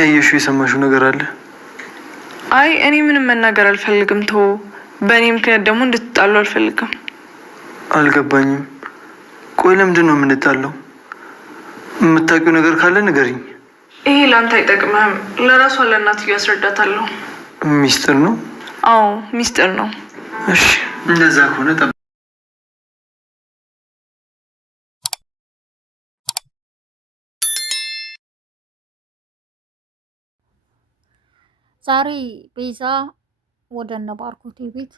ያየሽው የሰማሽው ነገር አለ? አይ እኔ ምንም መናገር አልፈልግም። ተው። በእኔ ምክንያት ደግሞ እንድትጣሉ አልፈልግም። አልገባኝም። ቆይ ለምንድን ነው የምንጣለው? የምታውቂው ነገር ካለ ንገሪኝ። ይሄ ለአንተ አይጠቅምህም። ለራሷ ለእናትዬ አስረዳታለሁ። ሚስጥር ነው? አዎ ሚስጥር ነው። እሺ እንደዛ ከሆነ ዛሬ ቤዛ ወደ እነ ባርኮቴ ቤት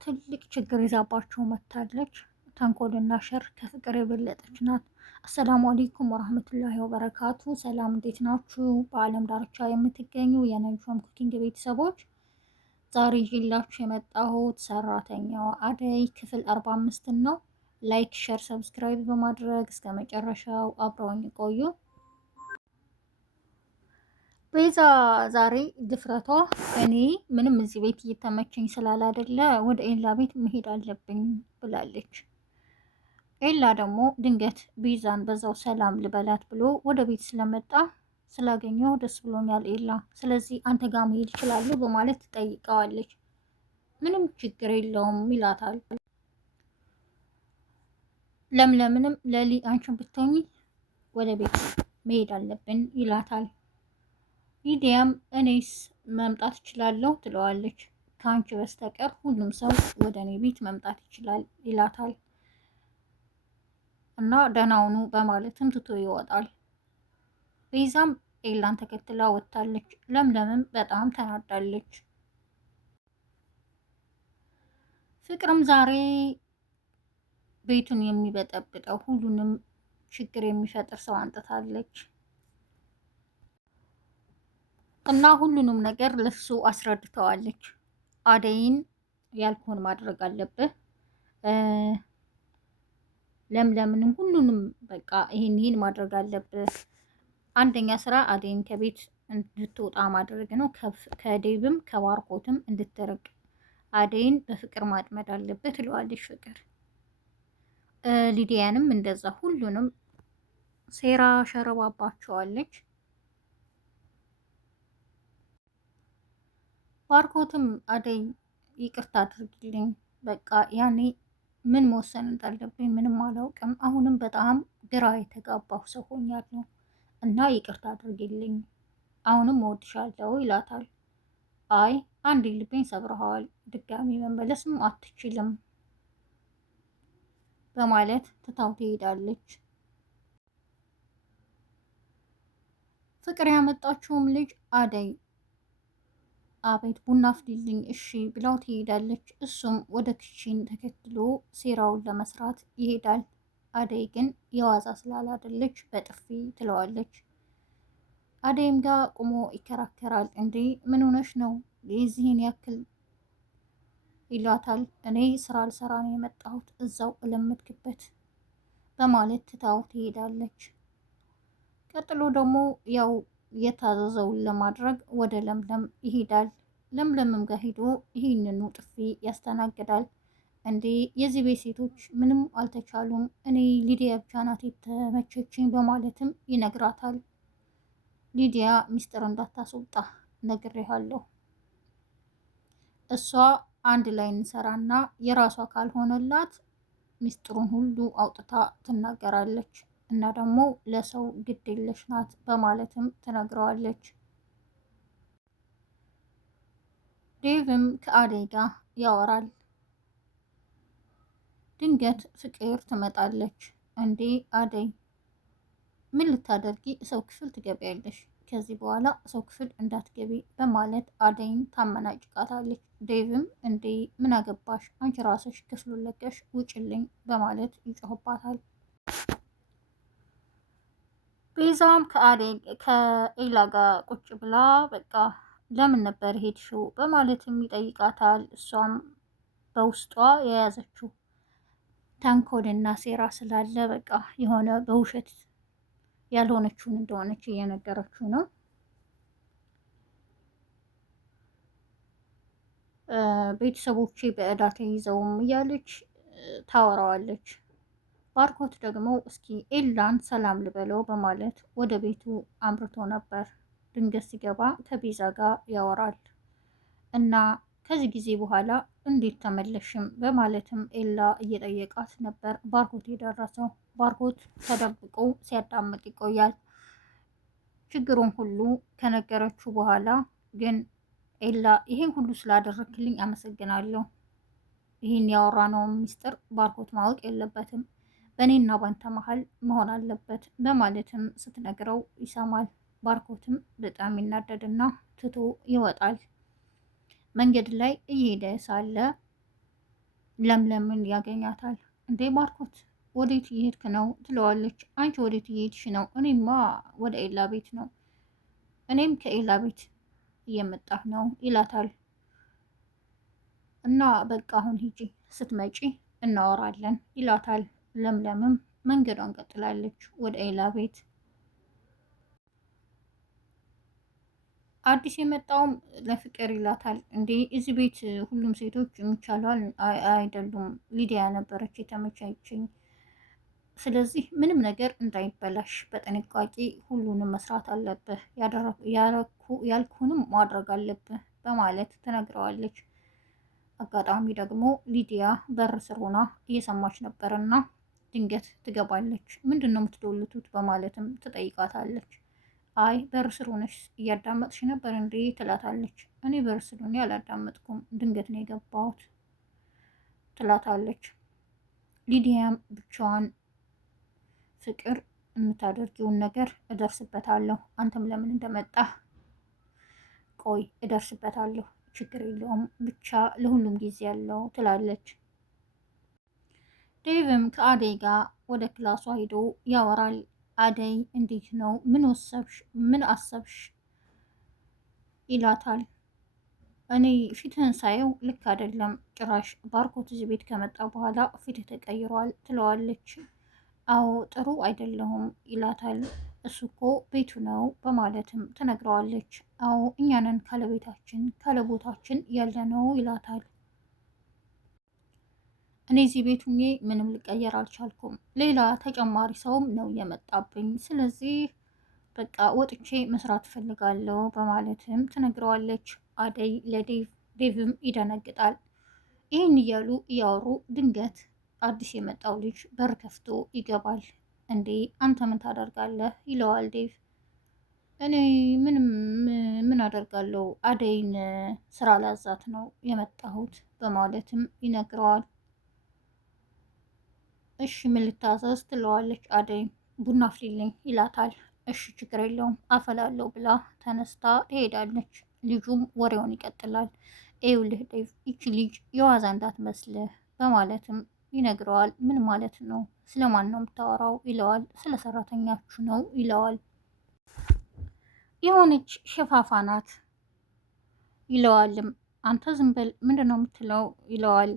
ትልቅ ችግር ይዛባቸው መታለች። ተንኮልና ሸር ከፍቅር የበለጠች ናት። አሰላሙ አለይኩም ወራህመቱላሂ ወበረካቱ። ሰላም እንዴት ናችሁ? በአለም ዳርቻ የምትገኙ የነጆም ኩኪንግ ቤተሰቦች ዛሬ ይዤላችሁ የመጣሁት ሰራተኛዋ አደይ ክፍል 45 ነው። ላይክ፣ ሸር፣ ሰብስክራይብ በማድረግ እስከ መጨረሻው አብረውኝ ቆዩ። ቤዛ ዛሬ ድፍረቷ እኔ ምንም እዚህ ቤት እየተመቸኝ ስላላደለ ወደ ኤላ ቤት መሄድ አለብኝ ብላለች። ኤላ ደግሞ ድንገት ቤዛን በዛው ሰላም ልበላት ብሎ ወደ ቤት ስለመጣ ስላገኘው ደስ ብሎኛል ኤላ፣ ስለዚህ አንተ ጋር መሄድ ይችላሉ በማለት ትጠይቀዋለች። ምንም ችግር የለውም ይላታል። ለምለምንም ለሊ አንቺን ብትሆኚ ወደ ቤት መሄድ አለብን ይላታል። ሊዲያም እኔስ መምጣት እችላለሁ ትለዋለች። ከአንቺ በስተቀር ሁሉም ሰው ወደ እኔ ቤት መምጣት ይችላል ይላታል። እና ደህናውኑ በማለትም ትቶ ይወጣል። ቤዛም ኤላን ተከትላ ወጥታለች። ለምለምም በጣም ተናዳለች። ፍቅርም ዛሬ ቤቱን የሚበጠብጠው ሁሉንም ችግር የሚፈጥር ሰው አንጥታለች እና ሁሉንም ነገር ለሱ አስረድተዋለች። አደይን ያልኩህን ማድረግ አለብህ፣ ለምለምንም ሁሉንም በቃ ይሄን ማድረግ አለብህ። አንደኛ ስራ አደይን ከቤት እንድትወጣ ማድረግ ነው። ከዴብም ከባርኮትም እንድትርቅ አደይን በፍቅር ማጥመድ አለብህ ትለዋለች ፍቅር። ሊዲያንም እንደዛ ሁሉንም ሴራ ሸረባባቸዋለች። ባርኮትም አደይ ይቅርታ አድርግልኝ፣ በቃ ያኔ ምን መወሰን እንዳለብኝ ምንም አላውቅም። አሁንም በጣም ግራ የተጋባሁ ሰው ሆኛለሁ እና ይቅርታ አድርግልኝ፣ አሁንም እወድሻለሁ ይላታል። አይ አንዴ ልቤን ሰብረኸዋል፣ ድጋሚ መመለስም አትችልም በማለት ትታው ትሄዳለች። ፍቅር ያመጣችውም ልጅ አደይ አቤት ቡና አፍሊልኝ እሺ ብላው ትሄዳለች። እሱም ወደ ክችን ተከትሎ ሴራውን ለመስራት ይሄዳል። አደይ ግን የዋዛ ስላላደለች በጥፊ ትለዋለች። አደይም ጋር ቁሞ ይከራከራል። እንዴ ምን ሆነሽ ነው የዚህን ያክል ይላታል። እኔ ስራ ልሰራ ነው የመጣሁት እዛው እለምድክበት በማለት ትታው ትሄዳለች። ቀጥሎ ደግሞ ያው የታዘዘውን ለማድረግ ወደ ለምለም ይሄዳል። ለምለምም ጋር ሄዶ ይህንኑ ጥፊ ያስተናግዳል። እንዴ የዚህ ቤት ሴቶች ምንም አልተቻሉም፣ እኔ ሊዲያ ብቻ ናት የተመቸችኝ በማለትም ይነግራታል። ሊዲያ ሚስጥር እንዳታስወጣ ነግሬሃለሁ፣ እሷ አንድ ላይ እንሰራና የራሷ ካልሆነላት ሚስጥሩን ሁሉ አውጥታ ትናገራለች እና ደግሞ ለሰው ግድ የለሽ ናት በማለትም ትነግረዋለች። ዴቭም ከአደይ ጋር ያወራል። ድንገት ፍቅር ትመጣለች። እንዴ አደይ ምን ልታደርጊ ሰው ክፍል ትገቢያለሽ? ከዚህ በኋላ ሰው ክፍል እንዳትገቢ በማለት አደይን ታመናጭቃታለች። ዴቭም እንዴ ምን አገባሽ አንቺ ራስሽ ክፍሉን ለቀሽ ውጭልኝ በማለት ይጮህባታል። ቤዛም ከኤላ ጋር ቁጭ ብላ በቃ ለምን ነበር ሄድሽው በማለትም ይጠይቃታል። እሷም በውስጧ የያዘችው ተንኮልና ሴራ ስላለ በቃ የሆነ በውሸት ያልሆነችውን እንደሆነች እየነገረችው ነው። ቤተሰቦቼ በእዳ ተይዘውም እያለች ታወራዋለች። ባርኮት ደግሞ እስኪ ኤላን ሰላም ልበለው በማለት ወደ ቤቱ አምርቶ ነበር። ድንገት ሲገባ ከቤዛ ጋር ያወራል እና ከዚህ ጊዜ በኋላ እንዴት ተመለሽም በማለትም ኤላ እየጠየቃት ነበር ባርኮት የደረሰው። ባርኮት ተደብቆ ሲያዳምጥ ይቆያል። ችግሩን ሁሉ ከነገረችው በኋላ ግን ኤላ ይሄን ሁሉ ስላደረክልኝ አመሰግናለሁ፣ ይህን ያወራነውን ሚስጥር ባርኮት ማወቅ የለበትም፣ በእኔና ባንተ መሀል መሆን አለበት በማለትም ስትነግረው ይሰማል። ባርኮትም በጣም ይናደድና ትቶ ይወጣል። መንገድ ላይ እየሄደ ሳለ ለምለምን ያገኛታል። እንዴ ባርኮት ወዴት እየሄድክ ነው ትለዋለች። አንቺ ወዴት እየሄድሽ ነው? እኔማ ወደ ኤላ ቤት ነው፣ እኔም ከኤላ ቤት እየመጣህ ነው ይላታል። እና በቃ አሁን ሂጂ፣ ስትመጪ እናወራለን ይላታል። ለምለምም መንገዷን ቀጥላለች ወደ ኤላ ቤት። አዲስ የመጣውም ለፍቅር ይላታል። እንዴ እዚህ ቤት ሁሉም ሴቶች የሚቻሏል አይደሉም፣ ሊዲያ ነበረች የተመቻቸኝ፣ ስለዚህ ምንም ነገር እንዳይበላሽ በጥንቃቄ ሁሉንም መስራት አለብህ፣ ያልኩንም ማድረግ አለብህ በማለት ትነግረዋለች። አጋጣሚ ደግሞ ሊዲያ በር ስር ሆና እየሰማች ነበርና ድንገት ትገባለች። ምንድን ነው የምትዶልቱት በማለትም ትጠይቃታለች። አይ በር ስር ሆነሽ እያዳመጥሽ ነበር እንዴ ትላታለች። እኔ በር ስር ሆኜ አላዳመጥኩም፣ ድንገት ነው የገባሁት ትላታለች። ሊዲያም ብቻዋን ፍቅር የምታደርጊውን ነገር እደርስበታለሁ፣ አንተም ለምን እንደመጣህ ቆይ እደርስበታለሁ፣ ችግር የለውም ብቻ ለሁሉም ጊዜ ያለው ትላለች። ዴቭም ከአደይ ጋር ወደ ክላሷ ሄዶ ያወራል። አደይ እንዴት ነው? ምን ወሰብሽ? ምን አሰብሽ? ይላታል። እኔ ፊትህን ሳየው ልክ አይደለም፣ ጭራሽ ባርኮት እዚህ ቤት ከመጣ በኋላ ፊትህ ተቀይሯል ትለዋለች። አዎ ጥሩ አይደለሁም ይላታል። እሱ እኮ ቤቱ ነው በማለትም ትነግረዋለች። አዎ እኛንን ካለቤታችን ካለቦታችን ያለነው ይላታል። እኔ እዚህ ቤት ሁኜ ምንም ልቀየር አልቻልኩም፣ ሌላ ተጨማሪ ሰውም ነው የመጣብኝ፣ ስለዚህ በቃ ወጥቼ መስራት እፈልጋለሁ በማለትም ትነግረዋለች። አደይ ለዴቭም ይደነግጣል። ይህን እያሉ እያወሩ ድንገት አዲስ የመጣው ልጅ በር ከፍቶ ይገባል። እንዴ አንተ ምን ታደርጋለህ? ይለዋል ዴቭ። እኔ ምን አደርጋለሁ፣ አደይን ስራ ላዛት ነው የመጣሁት በማለትም ይነግረዋል። እሺ ምን ልታዘዝ ትለዋለች አደይ። ቡና አፍሊልኝ ይላታል። እሺ ችግር የለውም አፈላለሁ ብላ ተነስታ ትሄዳለች። ልጁም ወሬውን ይቀጥላል። ይኸውልህ ዴቭ ይቺ ልጅ የዋዛ እንዳትመስልህ በማለትም ይነግረዋል። ምን ማለት ነው? ስለማን ነው የምታወራው? ይለዋል። ስለ ሰራተኛችሁ ነው ይለዋል። የሆነች ሸፋፋ ናት ይለዋልም። አንተ ዝም በል ምንድን ነው የምትለው? ይለዋል።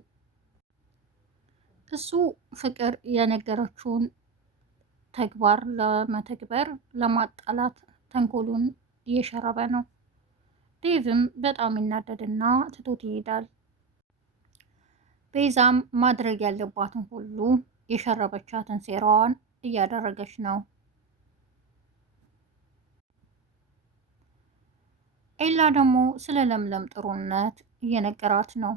እሱ ፍቅር የነገረችውን ተግባር ለመተግበር ለማጣላት ተንኮሉን እየሸረበ ነው። ዴቭም በጣም ይናደድና ትቶት ይሄዳል። ቤዛም ማድረግ ያለባትን ሁሉ የሸረበቻትን ሴራዋን እያደረገች ነው። ኤላ ደግሞ ስለ ለምለም ጥሩነት እየነገራት ነው።